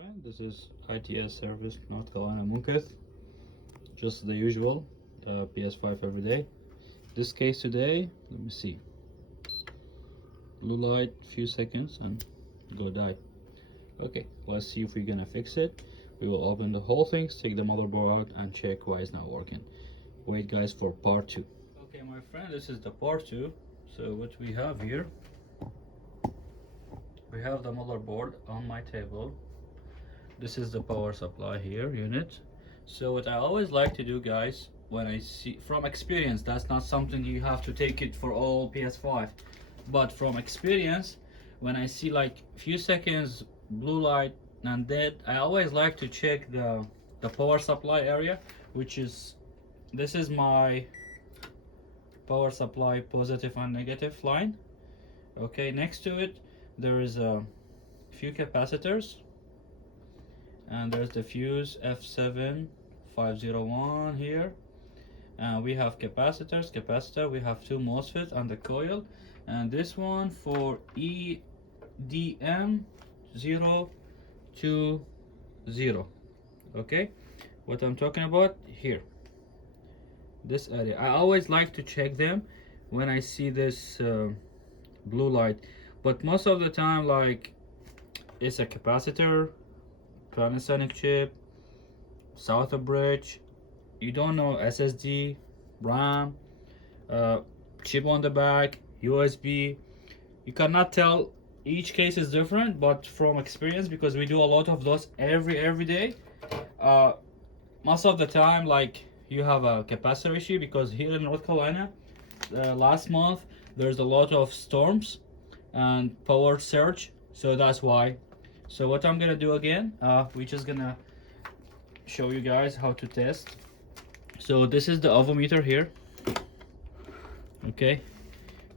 friend, this is ITS Service North Carolina Munketh. Just the usual PS5 every day. This case today, let me see. Blue light, few seconds and go die. Okay, let's see if we're gonna fix it. We will open the whole thing, take the motherboard out and check why it's not working. Wait guys for part 2. Okay my friend, this is the part 2. So what we have here, we have the motherboard on my table. This is the power supply here unit. So what I always like to do guys, when I see from experience, that's not something you have to take it for all PS5, but from experience, when I see like few seconds blue light and dead, I always like to check the power supply area, which is, this is my power supply positive and negative line. Okay, next to it there is a few capacitors, and there's the fuse F7 501 here, and we have capacitor, we have two MOSFET and the coil, and this one for EDM 020. Okay, what I'm talking about here, this area, I always like to check them when I see this blue light, but most of the time like it's a capacitor, Panasonic chip, South bridge, you don't know, SSD, RAM, chip on the back, USB. You cannot tell, each case is different, but from experience, because we do a lot of those every day, most of the time like you have a capacitor issue, because here in North Carolina last month there's a lot of storms and power surge, so that's why. So what I'm gonna do again, we're just gonna show you guys how to test. So this is the avometer here. Okay,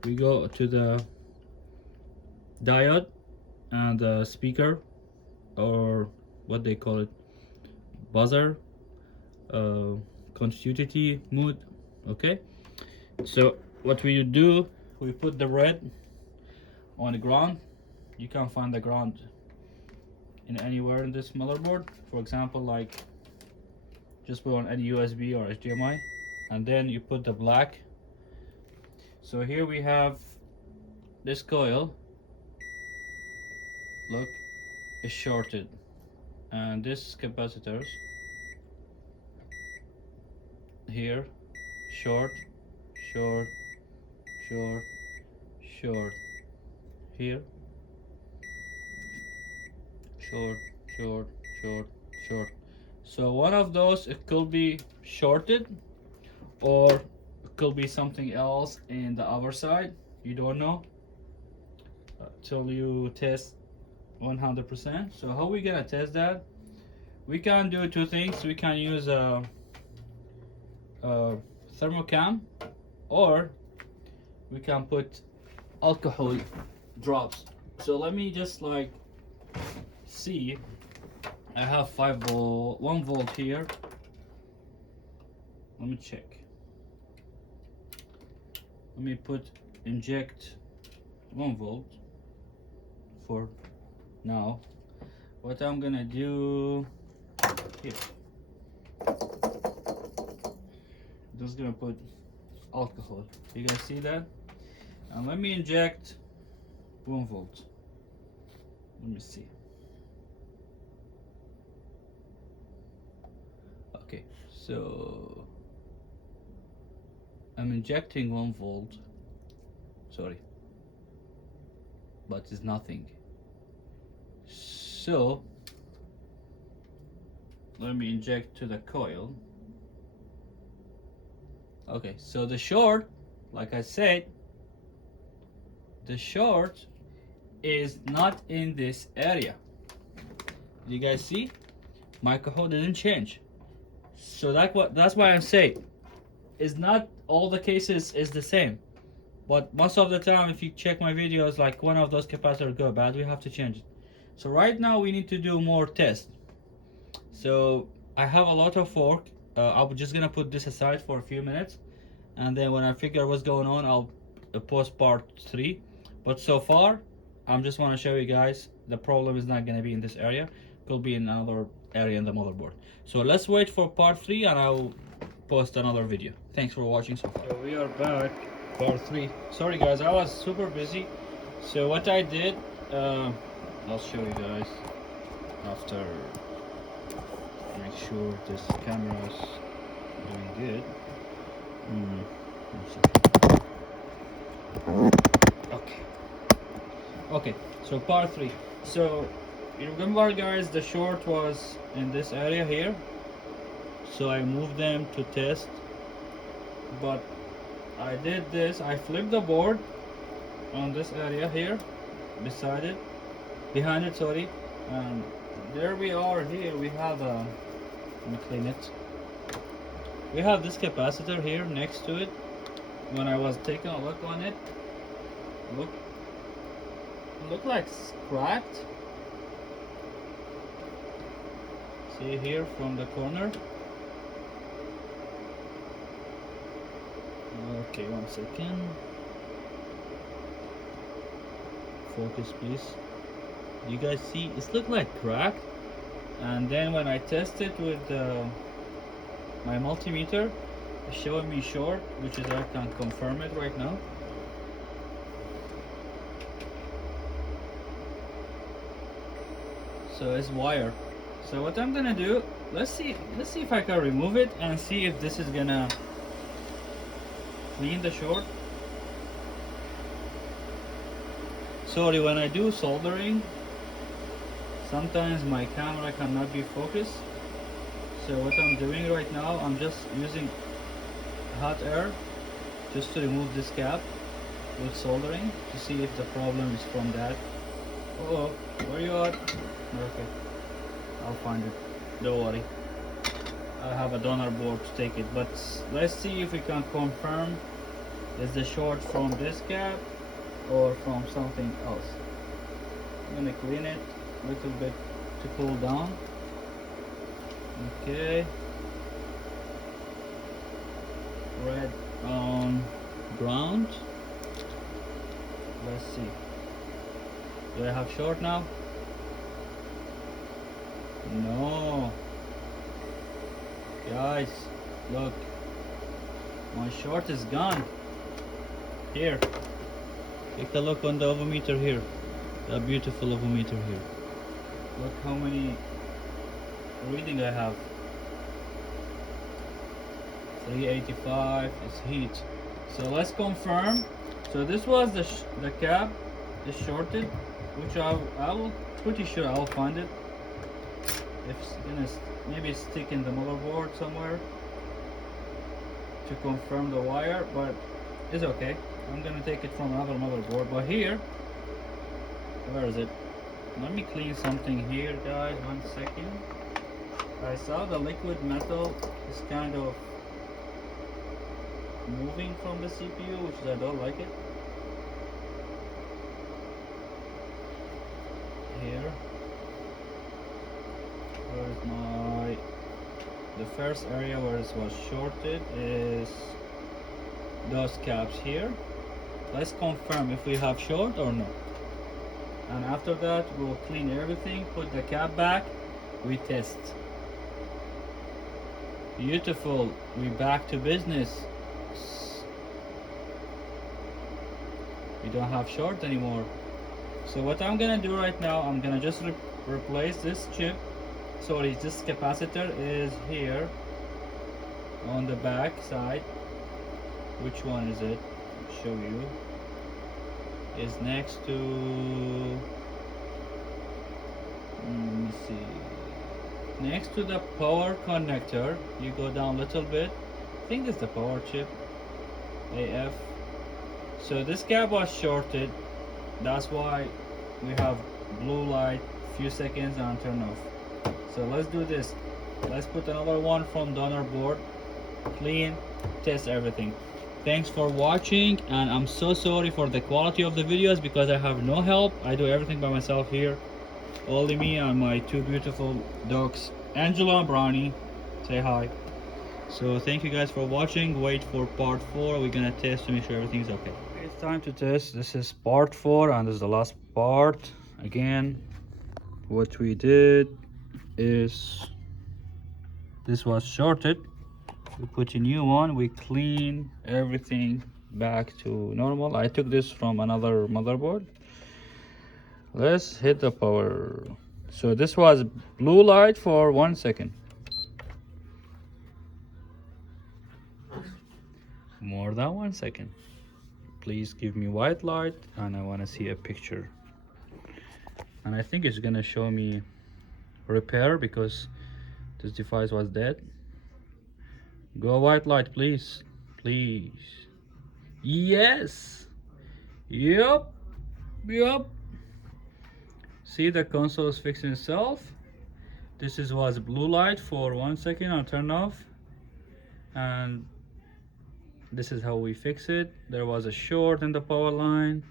we go to the diode and the speaker, or what they call it, buzzer, continuity mode. Okay, so what we do, we put the red on the ground. You can't find the ground in anywhere in this motherboard. For example, like just put on any USB or HDMI, and then you put the black. So here we have this coil, look, is shorted, and this capacitors here, short, short, short, short, here, short, short, short, short. So one of those, it could be shorted, or it could be something else in the other side. You don't know till you test 100%. So how we gonna test that? We can do two things. We can use a thermocam, or we can put alcohol drops. So let me just like see. I have 1 volt here. Let me check. Let me inject 1 volt for now. What I'm gonna do here, just gonna put alcohol. You guys see that? And let me inject 1 volt. Let me see. Okay, so I'm injecting 1 volt, sorry, but it's nothing. So let me inject to the coil. Okay, so the short, like I said, the short is not in this area. You guys see? My alcohol didn't change. So that's why I'm saying it's not all the cases is the same, but most of the time if you check my videos, like one of those capacitors go bad, we have to change it. So right now we need to do more tests. So I have a lot of work. I'm just gonna put this aside for a few minutes, and then when I figure what's going on, I'll post part 3. But so far I'm just want to show you guys the problem is not gonna be in this area. could be in another area in the motherboard. So let's wait for part 3 and I'll post another video. Thanks for watching so far. So we are back, part 3. Sorry guys, I was super busy. So what I did, I'll show you guys after. Make sure this camera is doing good. Okay, so part 3. So you remember guys, the short was in this area here, so I moved them to test, but I did this, I flipped the board on this area here behind it, sorry, and there we are. Here we have a, let me clean it, we have this capacitor here next to it. When I was taking a look on it, look like it's cracked. See here from the corner. Okay, 1 second. Focus please. You guys see it look like cracked, and then when I test it with my multimeter, it's showing me short, which is I can confirm it right now. So it's wire. So what I'm gonna do, let's see if I can remove it and see if this is gonna clean the short. Sorry, when I do soldering, sometimes my camera cannot be focused. So what I'm doing right now, I'm just using hot air just to remove this cap with soldering to see if the problem is from that. Oh, where you at? Okay, I'll find it, don't worry. I have a donor board to take it, but let's see if we can confirm is the short from this cap or from something else. I'm gonna clean it a little bit to cool down. Okay, red on ground. Let's see, do I have short now? No guys, look, my short is gone. Here, take a look on the ovometer here, the beautiful ovometer here. Look how many reading I have. 385 is heat. So let's confirm. So this was the cap is shorted, which I will pretty sure I'll find it. If it's gonna maybe stick in the motherboard somewhere to confirm the wire, but it's okay. I'm gonna take it from another motherboard. But here, where is it? Let me clean something here, guys. 1 second. I saw the liquid metal is kind of moving from the CPU, which I don't like it. Here, where is my, the first area where it was shorted is those caps here. Let's confirm if we have short or no, and after that we'll clean everything, put the cap back, we test. Beautiful, we back to business. We don't have short anymore. So what I'm gonna do right now, I'm gonna just replace this chip. Sorry, this capacitor is here on the back side. Which one is it? I'll show you. Is next to, let me see, next to the power connector. You go down a little bit, I think it's the power chip, AF. So this cap was shorted, that's why we have blue light few seconds and turn off. So let's do this. Let's put another one from donor board, clean, test everything. Thanks for watching, and I'm so sorry for the quality of the videos because I have no help. I do everything by myself here. Only me and my two beautiful dogs, Angela and Brownie. Say hi. So thank you guys for watching. Wait for part 4. We're gonna test to make sure everything's okay. It's time to test. This is part 4 and this is the last part. Again, what we did, is, this was shorted. We put a new one, we clean everything back to normal. I took this from another motherboard. Let's hit the power. So this was blue light for 1 second. More than 1 second. Please give me white light, and I want to see a picture. And I think it's gonna show me repair because this device was dead. Go white light, please. Please. Yes. Yup. Yup. See, the console is fixing itself. This was blue light for 1 second. I'll turn off. And this is how we fix it. There was a short in the power line.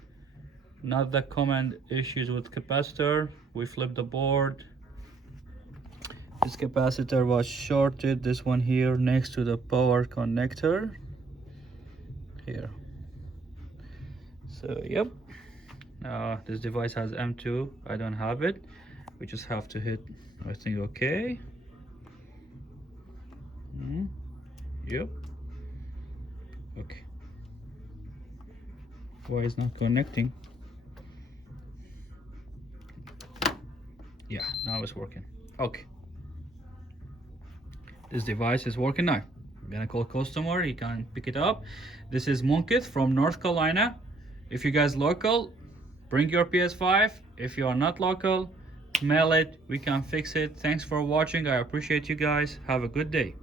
Not the common issues with capacitor. We flipped the board. This capacitor was shorted, this one here next to the power connector here. So yep, this device has M2. I don't have it. We just have to hit, I think, okay. Yep. Okay. Why is not connecting? Yeah, now it's working. Okay. This device is working now. I'm gonna call customer, he can pick it up. This is Munkith from North Carolina. If you guys local, bring your PS5. If you are not local, mail it, we can fix it. Thanks for watching. I appreciate you guys. Have a good day.